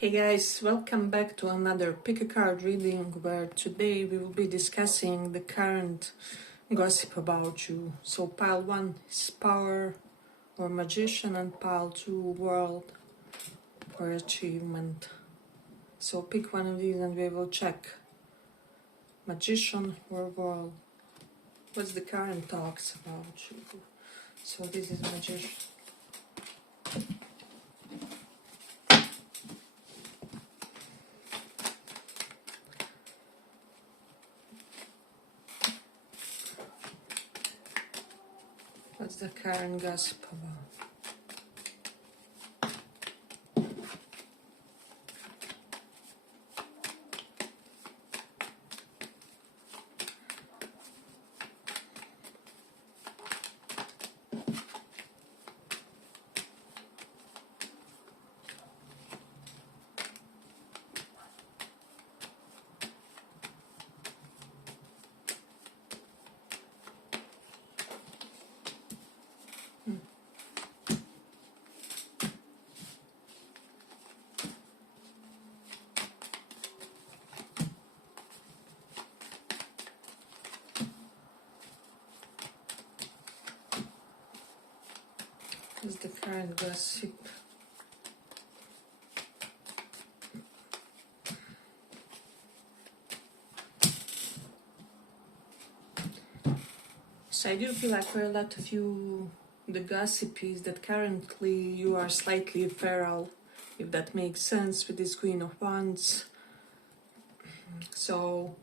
Hey guys, welcome back to another pick a card reading where today we will be discussing the current gossip about you. So pile 1 is power or magician and pile 2 world or achievement. So pick one of these and we will check magician or world. What's the current talks about you? So this is magician. What's the current gossip about? What's the current gossip? So I do feel like for a lot of you, the gossip is that currently you are slightly feral, if that makes sense, with this Queen of Wands. So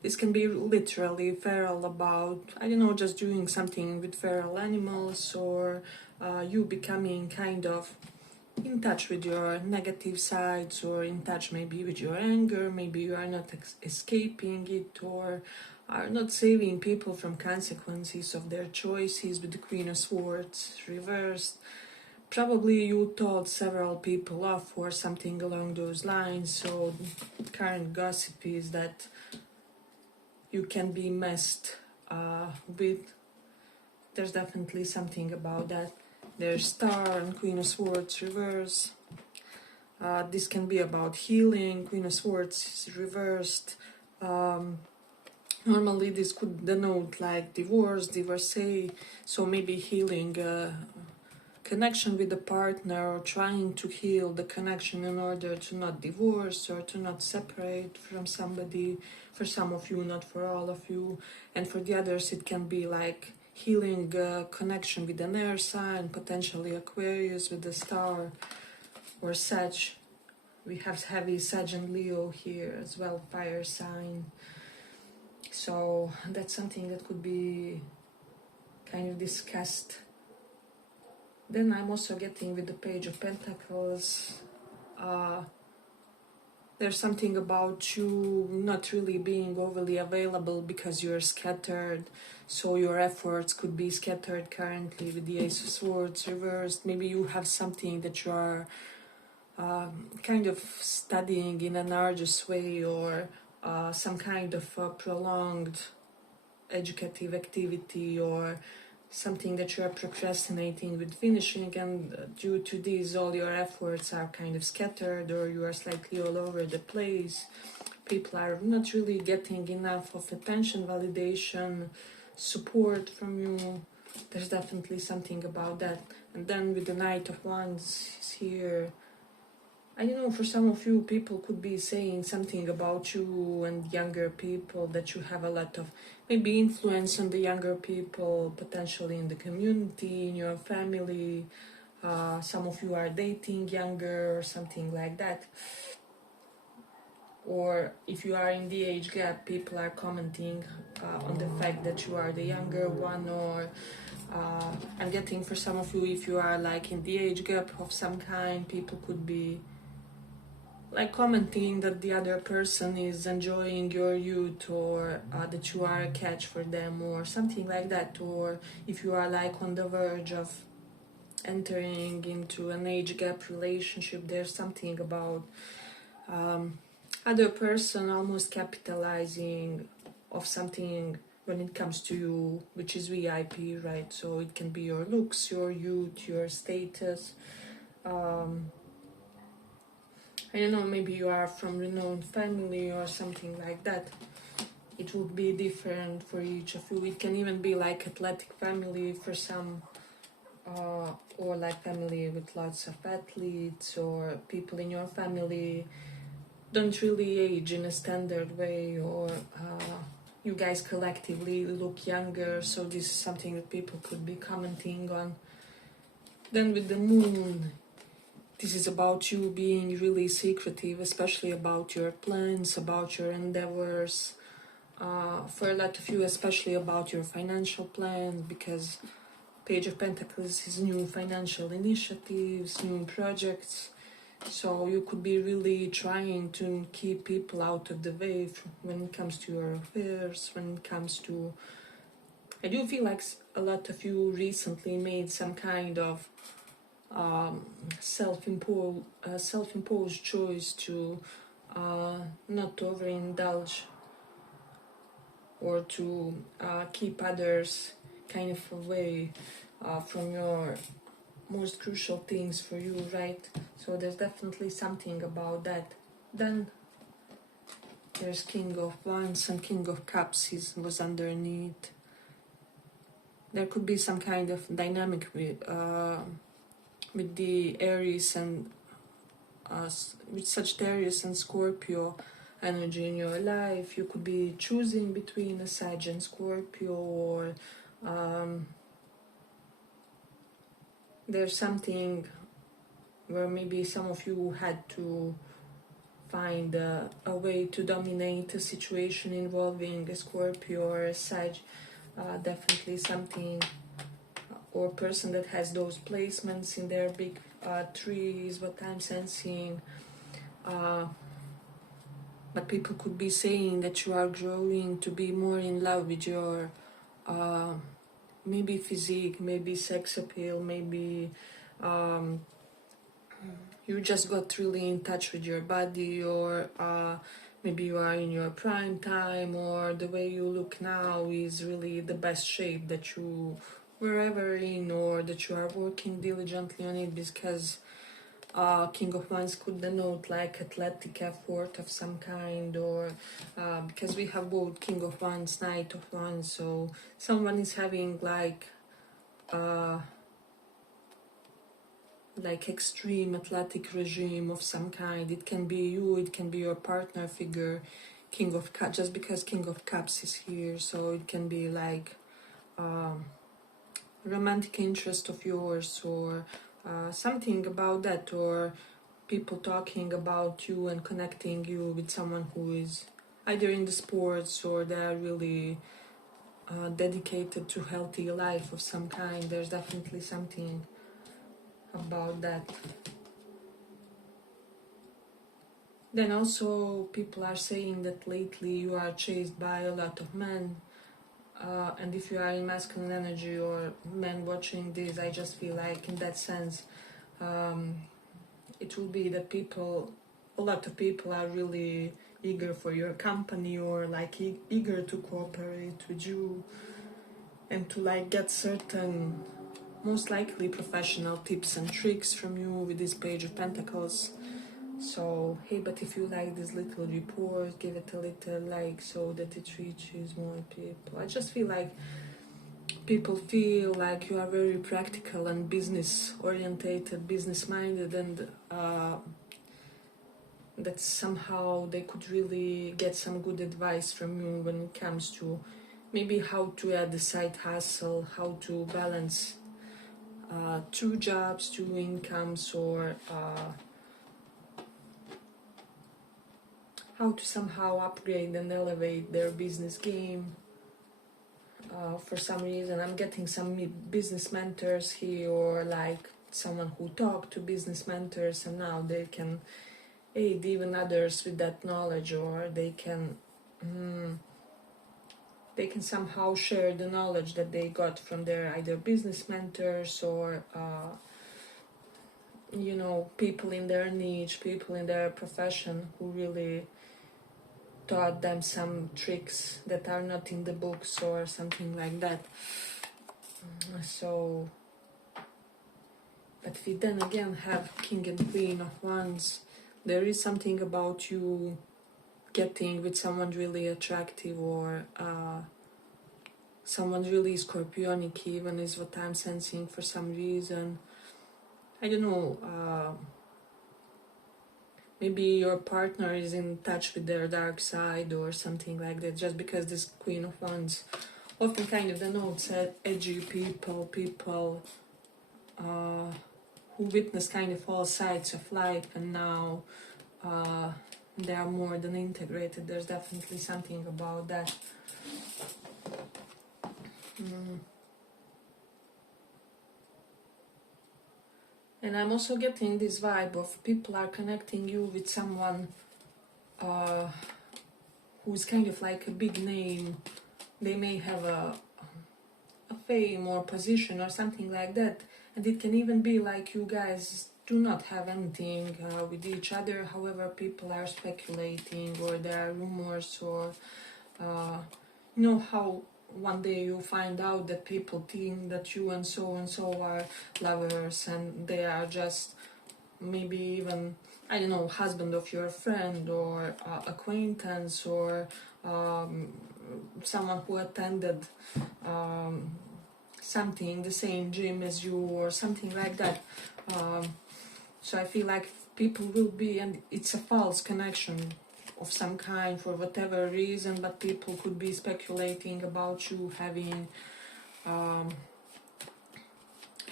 this can be literally feral about, I don't know, just doing something with feral animals, or you becoming kind of in touch with your negative sides, or in touch maybe with your anger. Maybe you are not escaping it, or are not saving people from consequences of their choices with the Queen of Swords reversed. Probably you told several people off or something along those lines. So current gossip is that you can be messed with. There's definitely something about that. There's Star and Queen of Swords reverse. This can be about healing. Queen of Swords is reversed. Normally this could denote like divorcee, so maybe healing connection with the partner, or trying to heal the connection in order to not divorce or to not separate from somebody. For some of you, not for all of you. And for the others it can be like healing connection with an air sign, potentially Aquarius with the Star, or Sag. We have heavy Sag and Leo here as well, fire sign. So that's something that could be kind of discussed. Then I'm also getting with the Page of Pentacles. There's something about you not really being overly available because you're scattered. So your efforts could be scattered currently with the Ace of Swords reversed. Maybe you have something that you are kind of studying in an arduous way, or some kind of prolonged educative activity, or something that you are procrastinating with finishing, and due to this all your efforts are kind of scattered, or you are slightly all over the place. People are not really getting enough of attention, validation, support from you. There's definitely something about that. And then with the Knight of Wands here, I don't know, for some of you, people could be saying something about you and younger people, that you have a lot of maybe influence on the younger people, potentially in the community, in your family. Some of you are dating younger or something like that. Or if you are in the age gap, people are commenting on the fact that you are the younger one. Or I'm getting for some of you, if you are like in the age gap of some kind, people could be like commenting that the other person is enjoying your youth, or that you are a catch for them, or something like that. Or if you are like on the verge of entering into an age gap relationship, there's something about other person almost capitalizing of something when it comes to you, which is VIP, right? So it can be your looks, your youth, your status. I don't know, maybe you are from renowned family or something like that. It would be different for each of you. It can even be like athletic family for some, or like family with lots of athletes, or people in your family don't really age in a standard way, or you guys collectively look younger, so this is something that people could be commenting on. Then with the moon, this is about you being really secretive, especially about your plans, about your endeavors. For a lot of you, especially about your financial plan, because Page of Pentacles is new financial initiatives, new projects. So you could be really trying to keep people out of the way when it comes to your affairs, when it comes to... I do feel like a lot of you recently made some kind of self-imposed choice to not overindulge, or to keep others kind of away from your most crucial things for you, right? So there's definitely something about that. Then there's King of Wands and King of Cups was underneath. There could be some kind of dynamic with the Aries and with Sagittarius and Scorpio energy in your life. You could be choosing between a Sag and Scorpio, or there's something where maybe some of you had to find a way to dominate a situation involving a Scorpio or a Sag. Definitely something, or person that has those placements in their big tree is what I'm sensing. But people could be saying that you are growing to be more in love with your maybe physique, maybe sex appeal, maybe you just got really in touch with your body, or maybe you are in your prime time, or the way you look now is really the best shape that you were ever in, or that you are working diligently on it, because King of Wands could denote like athletic effort of some kind, or because we have both King of Wands, Knight of Wands, so someone is having like extreme athletic regime of some kind. It can be you, it can be your partner figure, King of Cups, just because King of Cups is here, so it can be like romantic interest of yours, or something about that, or people talking about you and connecting you with someone who is either in the sports, or they're really dedicated to healthy life of some kind. There's definitely something about that. Then also people are saying that lately you are chased by a lot of men, and if you are in masculine energy or men watching this, I just feel like in that sense it will be that a lot of people are really eager for your company, or like eager to cooperate with you and to like get certain, most likely professional tips and tricks from you with this Page of Pentacles. So hey, but if you like this little report, give it a little like so that it reaches more people. I just feel like people feel like you are very practical and business orientated, business minded, and that somehow they could really get some good advice from you when it comes to maybe how to add a side hustle, how to balance 2 jobs, 2 incomes, or how to somehow upgrade and elevate their business game. For some reason I'm getting some business mentors here, or like someone who talked to business mentors and now they can aid even others with that knowledge, or they can somehow share the knowledge that they got from their either business mentors, or you know, people in their niche, people in their profession who really taught them some tricks that are not in the books or something like that. So, but we then again have King and Queen of Wands, there is something about you getting with someone really attractive, or someone really scorpionic even, is what I'm sensing for some reason. I don't know, maybe your partner is in touch with their dark side or something like that, just because this Queen of Wands often kind of denotes edgy people who witness kind of all sides of life, and now they are more than integrated. There's definitely something about that. And I'm also getting this vibe of people are connecting you with someone who's kind of like a big name. They may have a fame or position or something like that, and it can even be like you guys do not have anything with each other. However, people are speculating, or there are rumors, or you know how one day you find out that people think that you and so are lovers, and they are just maybe even, I don't know, husband of your friend, or acquaintance, or someone who attended something, the same gym as you, or something like that. So I feel like people will be, and it's a false connection of some kind for whatever reason, but people could be speculating about you having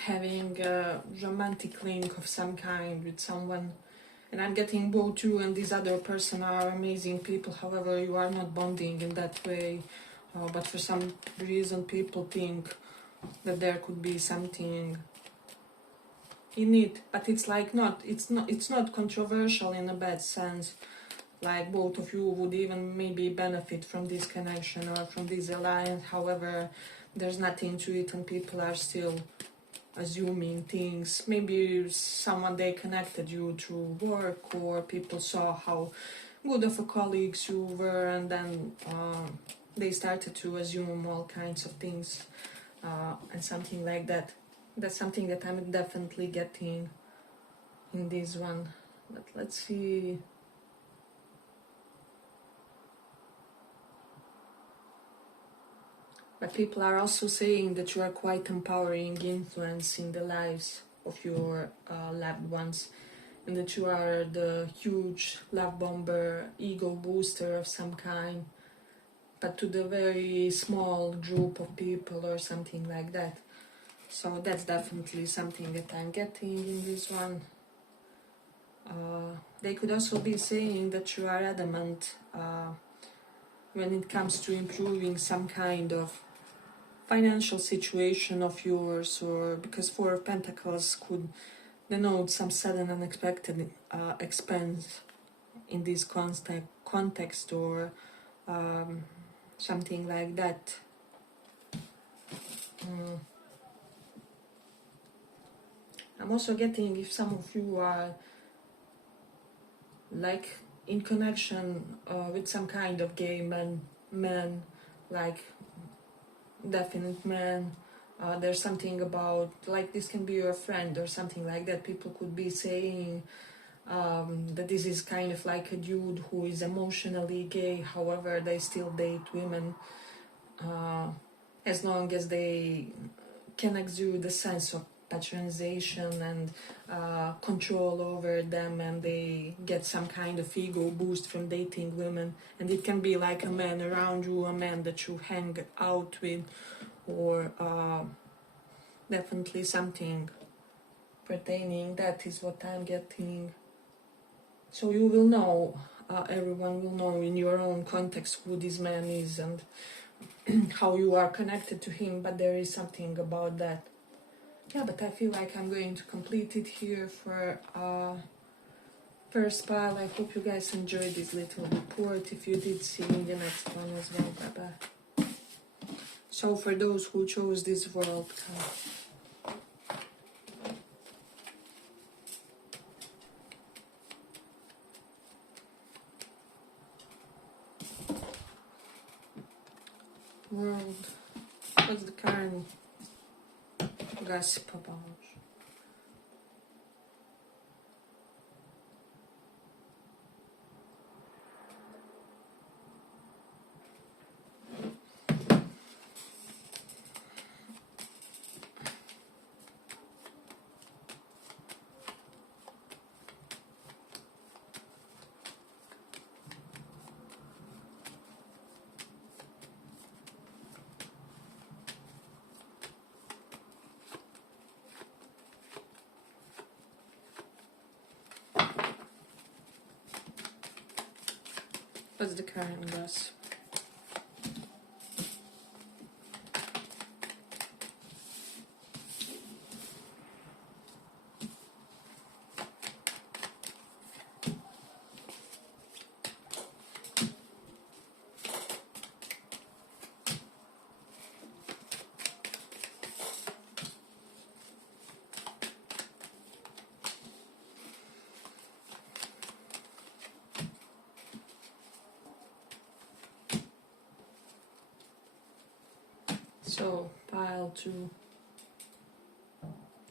a romantic link of some kind with someone. And I'm getting both you and this other person are amazing people. However, you are not bonding in that way, but for some reason people think that there could be something in it, but it's like it's not controversial in a bad sense. Like both of you would even maybe benefit from this connection or from this alliance. However, there's nothing to it, and people are still assuming things. Maybe someone they connected you through work, or people saw how good of a colleagues you were, and then they started to assume all kinds of things, and something like that. That's something that I'm definitely getting in this one. But let's see. But people are also saying that you are quite empowering influence in the lives of your loved ones, and that you are the huge love bomber, ego booster of some kind, but to the very small group of people or something like that. So that's definitely something that I'm getting in this one. They could also be saying that you are adamant when it comes to improving some kind of financial situation of yours, or because Four of Pentacles could denote some sudden unexpected expense in this context, or something like that. I'm also getting if some of you are like in connection with some kind of gay man, like definite man. There's something about, like, this can be your friend or something like that. People could be saying that this is kind of like a dude who is emotionally gay, however they still date women, as long as they can exude a sense of patronization and control over them, and they get some kind of ego boost from dating women. And it can be like a man around you, a man that you hang out with, or definitely something pertaining. That is what I'm getting. So you will know, everyone will know in your own context who this man is and how you are connected to him, but there is something about that. Yeah, but I feel like I'm going to complete it here for first pile. I hope you guys enjoyed this little report. If you did, see you in the next one as well. Bye bye. So for those who chose this world card, world, what's the current gossip about? What's the current gossip? So, pile 2.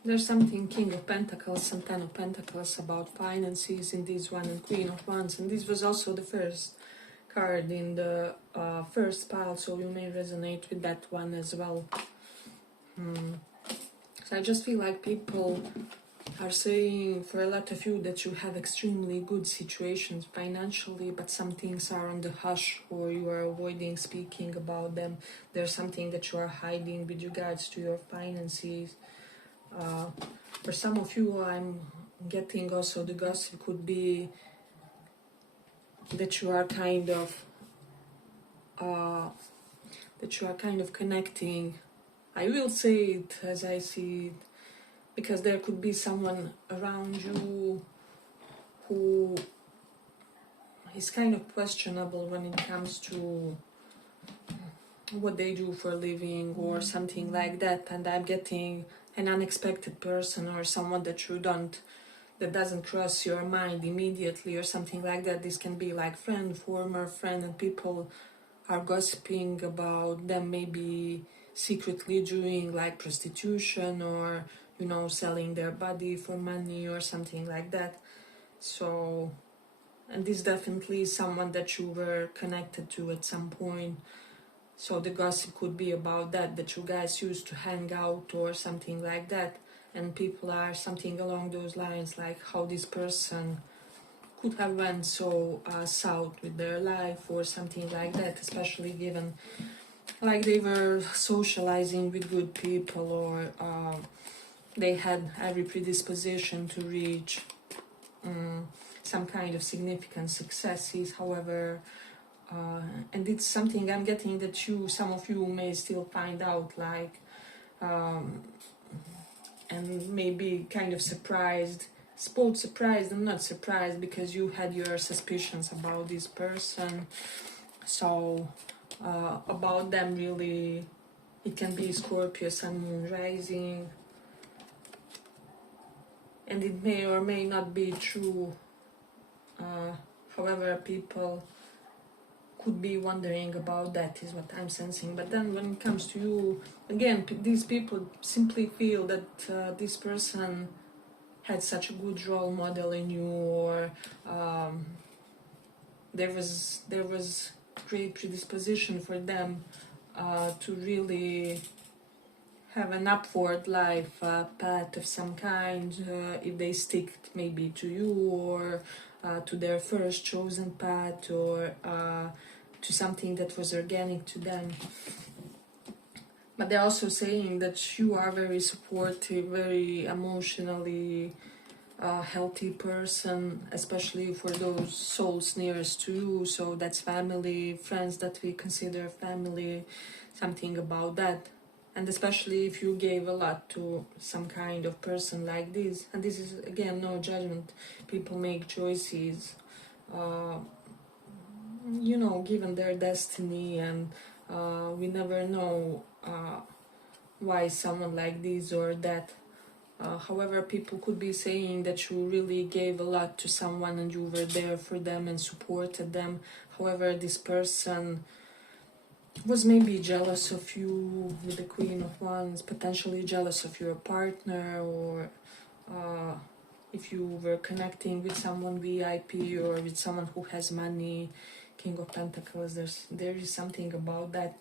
There's something King of Pentacles and Ten of Pentacles about finances in this one, and Queen of Wands. And this was also the first card in the first pile, so you may resonate with that one as well. So I just feel like people are saying for a lot of you that you have extremely good situations financially, but some things are on the hush, or you are avoiding speaking about them. There's something that you are hiding with regards to your finances. For some of you, I'm getting also the gossip could be that you are kind of connecting. I will say it as I see it, because there could be someone around you who is kind of questionable when it comes to what they do for a living or something like that, and I'm getting an unexpected person or someone that doesn't cross your mind immediately or something like that. This can be like friend, former friend, and people are gossiping about them, maybe secretly doing like prostitution, or selling their body for money or something like that. So, and this definitely is someone that you were connected to at some point. So the gossip could be about that you guys used to hang out or something like that, and people are something along those lines, like how this person could have went so south with their life or something like that, especially given like they were socializing with good people, or they had every predisposition to reach some kind of significant successes. However, and it's something I'm getting that some of you may still find out, like, and maybe kind of surprised, both surprised and not surprised, because you had your suspicions about this person. So, about them, really, it can be Scorpio, Sun, Moon, Rising, and it may or may not be true. However, people could be wondering about that, is what I'm sensing. But then when it comes to you, again, these people simply feel that this person had such a good role model in you, or there was great predisposition for them to really have an upward life path of some kind, if they stick maybe to you, or to their first chosen path, or to something that was organic to them. But they're also saying that you are very supportive, very emotionally healthy person, especially for those souls nearest to you. So that's family, friends that we consider family, something about that. And especially if you gave a lot to some kind of person like this. And this is, again, no judgment. People make choices, given their destiny, and we never know why someone like this or that. However, people could be saying that you really gave a lot to someone and you were there for them and supported them. However, this person was maybe jealous of you with the Queen of Wands, potentially jealous of your partner, or if you were connecting with someone VIP or with someone who has money, King of Pentacles, there is something about that.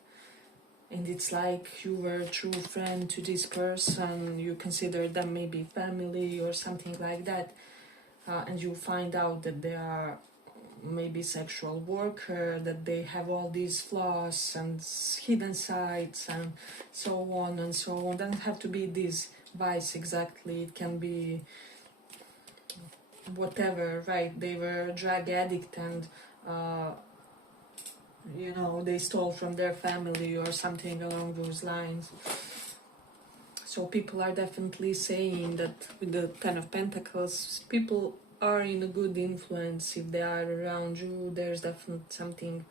And it's like you were a true friend to this person, you consider them maybe family or something like that, and you find out that they are maybe sexual worker, that they have all these flaws and hidden sides and so on and so on. Doesn't have to be this vice exactly, it can be whatever, right? They were a drug addict and you know, they stole from their family or something along those lines. So people are definitely saying that with the Ten of Pentacles, people are in a good influence if they are around you. There's definitely something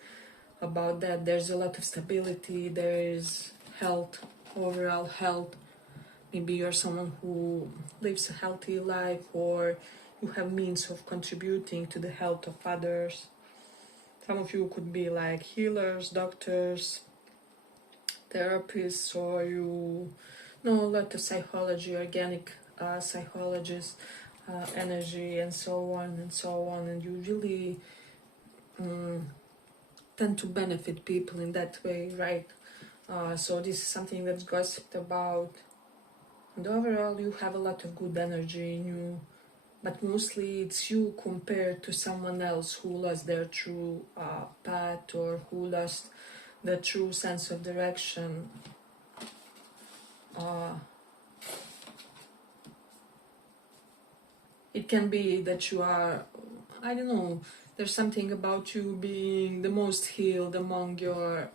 about that. There's a lot of stability, there is health, overall health. Maybe you're someone who lives a healthy life, or you have means of contributing to the health of others. Some of you could be like healers, doctors, therapists, or you know a lot of psychology, organic psychologists, energy, and so on and so on, and you really tend to benefit people in that way, right? So this is something that's gossiped about, and overall you have a lot of good energy in you, but mostly it's you compared to someone else who lost their true path, or who lost the true sense of direction. It can be that you are, I don't know, there's something about you being the most healed among your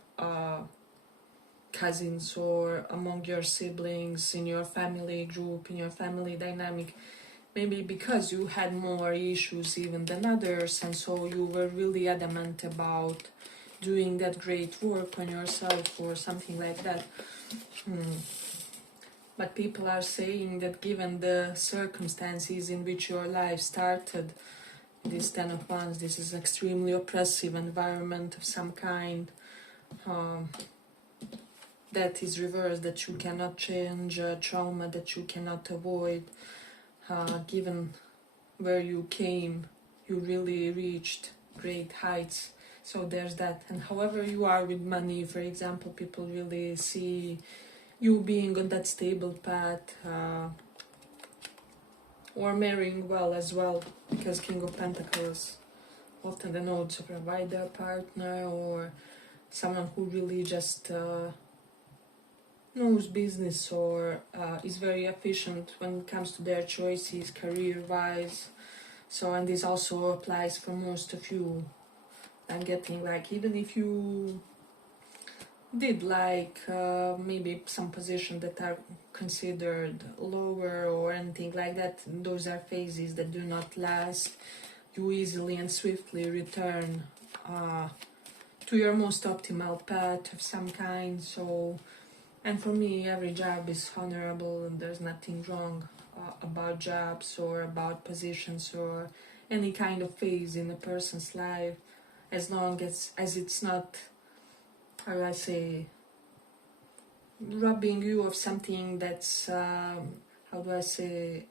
cousins, or among your siblings, in your family group, in your family dynamic. Maybe because you had more issues even than others, and so you were really adamant about doing that great work on yourself, or something like that. But people are saying that given the circumstances in which your life started, this Ten of Wands, this is extremely oppressive environment of some kind, that is reversed, that you cannot change, trauma that you cannot avoid. Given where you came, you really reached great heights. So there's that. And however you are with money, for example, people really see you being on that stable path, or marrying well as well, because King of Pentacles often denotes a provider, partner, or someone who really just knows business, or is very efficient when it comes to their choices career-wise. So, and this also applies for most of you. I'm getting like, even if you did like maybe some positions that are considered lower or anything like that, those are phases that do not last. You easily and swiftly return to your most optimal path of some kind. So, and for me, every job is honorable, and there's nothing wrong about jobs or about positions or any kind of phase in a person's life, as long as it's not, how do I say, robbing you of something that's, how do I say,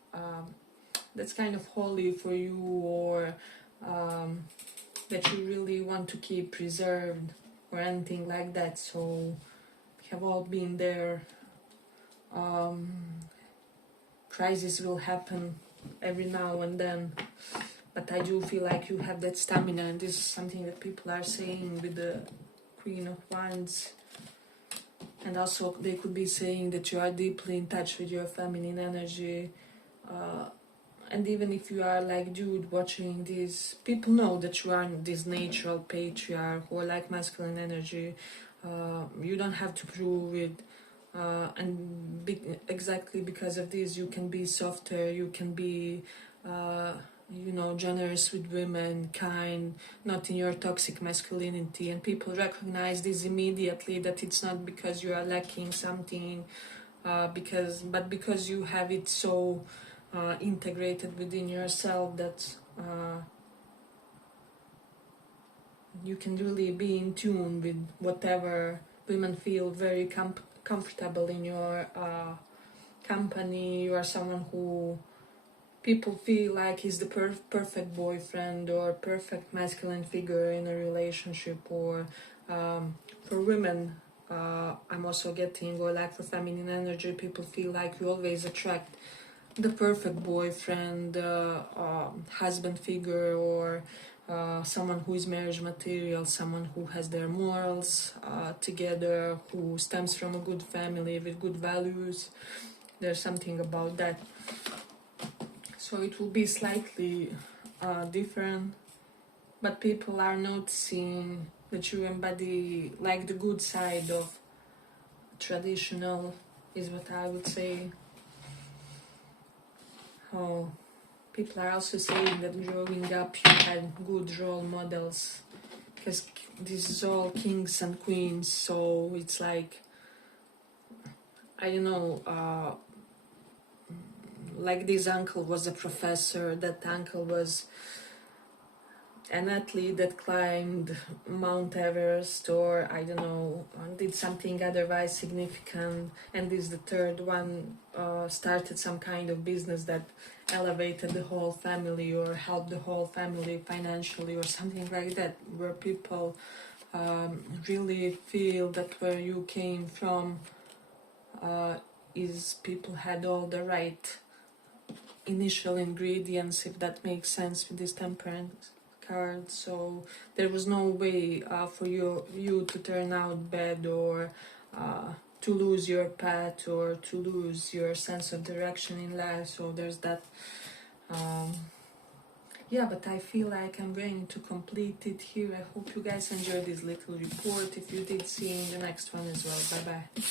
that's kind of holy for you, or that you really want to keep preserved, or anything like that. So we have all been there. Crisis will happen every now and then, but I do feel like you have that stamina, and this is something that people are saying with the Queen of Wands. And also they could be saying that you are deeply in touch with your feminine energy. And even if you are like dude watching this, people know that you are this natural patriarch, or like masculine energy. You don't have to prove it. Exactly because of this, you can be softer, you can be generous with women, kind, not in your toxic masculinity, and people recognize this immediately, that it's not because you are lacking something, but because you have it so integrated within yourself, that you can really be in tune with whatever. Women feel very comfortable in your company. You are someone who people feel like is the perfect boyfriend or perfect masculine figure in a relationship. Or for women, I'm also getting, or like for feminine energy, people feel like you always attract the perfect boyfriend, husband figure, or someone who is marriage material, someone who has their morals together, who stems from a good family with good values. There's something about that. So it will be slightly different, but people are noticing that you embody like the good side of traditional, is what I would say. Oh, people are also saying that growing up you had good role models, because this is all kings and queens, so it's like, I don't know, like this uncle was a professor, that uncle was an athlete that climbed Mount Everest, or I don't know, did something otherwise significant, and this the third one started some kind of business that elevated the whole family or helped the whole family financially or something like that, where people really feel that where you came from is people had all the right initial ingredients, if that makes sense with this temperance card. So there was no way for you to turn out bad, or to lose your path, or to lose your sense of direction in life. So there's that. Yeah, but I feel like I'm going to complete it here. I hope you guys enjoyed this little report. If you did, see you in the next one as well. Bye bye.